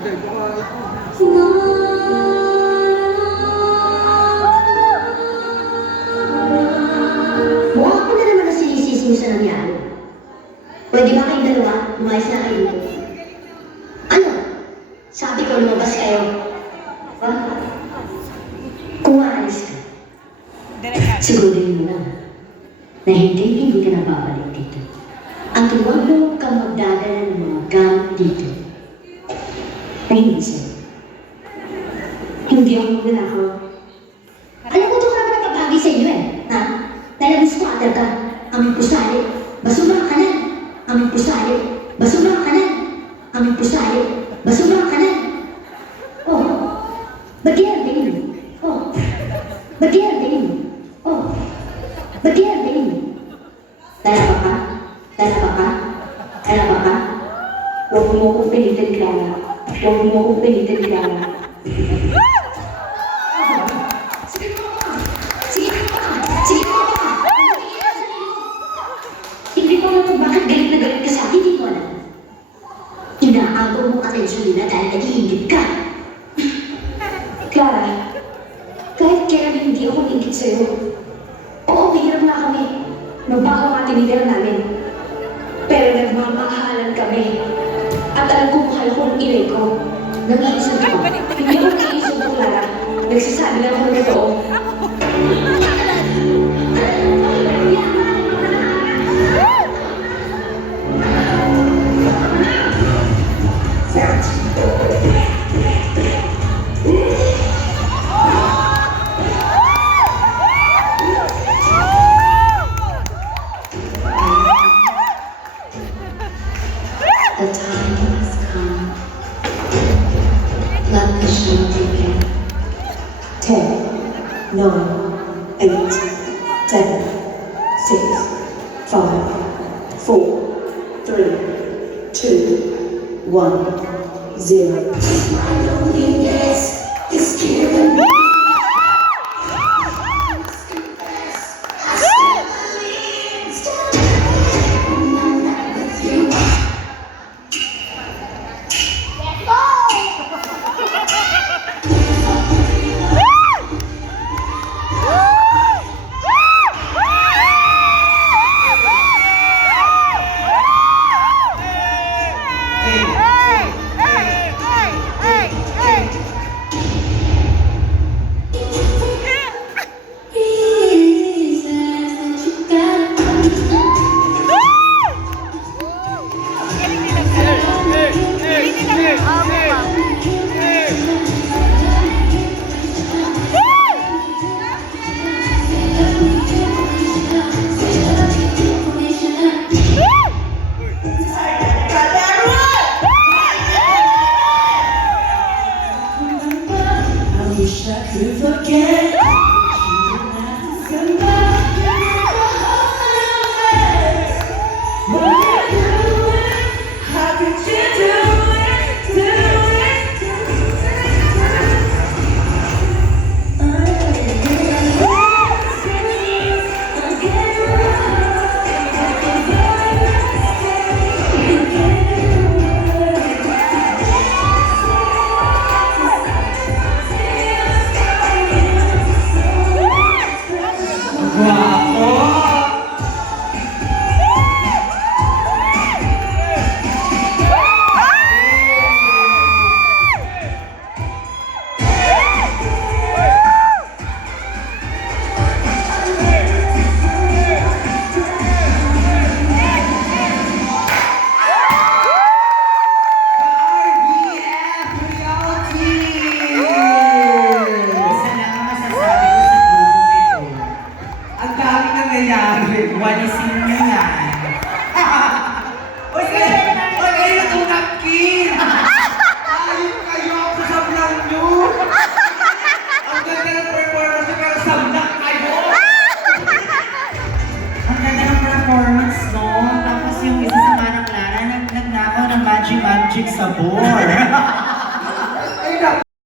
Mukha ko na naman na sinisisi mo sa nangyari. Pwede ba kayong dalawa? Umayos na kayo. Ano? Sabi ko lumabas kayo. Ha? Kung aalis ka, sigurin mo na na hindi ka na babalik dito. Ang huwag mo kang magdadala ng mga gamit dito. Na hindi sa'yo. Hindi ako magnanakaw. Alam ko ito ka naman napapagi sa inyo eh. Ha? Dahil squatter ka. Aming pusali. Basura ka na. Aming pusali. Basura ka na. Aming pusali. Basura ka na. Oh. Ba't ginagaling mo? Oh. Ba't ginagaling mo? Oh. Ba't ginagaling mo? Talaba ka? Talaba ka? Talaba ka? Huwag mo akong pilitin, Clara. Huwag mo akong pilitin, Clara. Sige mo ka! Sige mo ka! Sige mo ka! Hindi ko alam kung bakit galit na galit ka sa akin, hindi ko alam. Inaagaw mo atensyon nila dahil nag-iingit ka. Clara, kahit kailan hindi ako ingit sa'yo. Oo, hirap na kami. Magbago nga tinitira namin. Pero nagmamahalan kami. At alam ko mahal ko ang inay ko. Nag-iisip ko. Hindi ako nag-iisip ko, Clara. Nagsasabi lang ako ng totoo. The time has come. Let the show begin. 10, 9, 8, 7, 6, 5, 4, 3, 2, 1, 0. My loneliness is killing me. Walisin niyo yan. Oy, kayo tunapkin! Ayun kayo ako sa vlog niyo! Ang ganda ng performance niyo, pero sabnak kayo! Ang ganda ng performance, no? Tapos yung isa sa Manang Clara, nagnakaw ng magic sa bowl.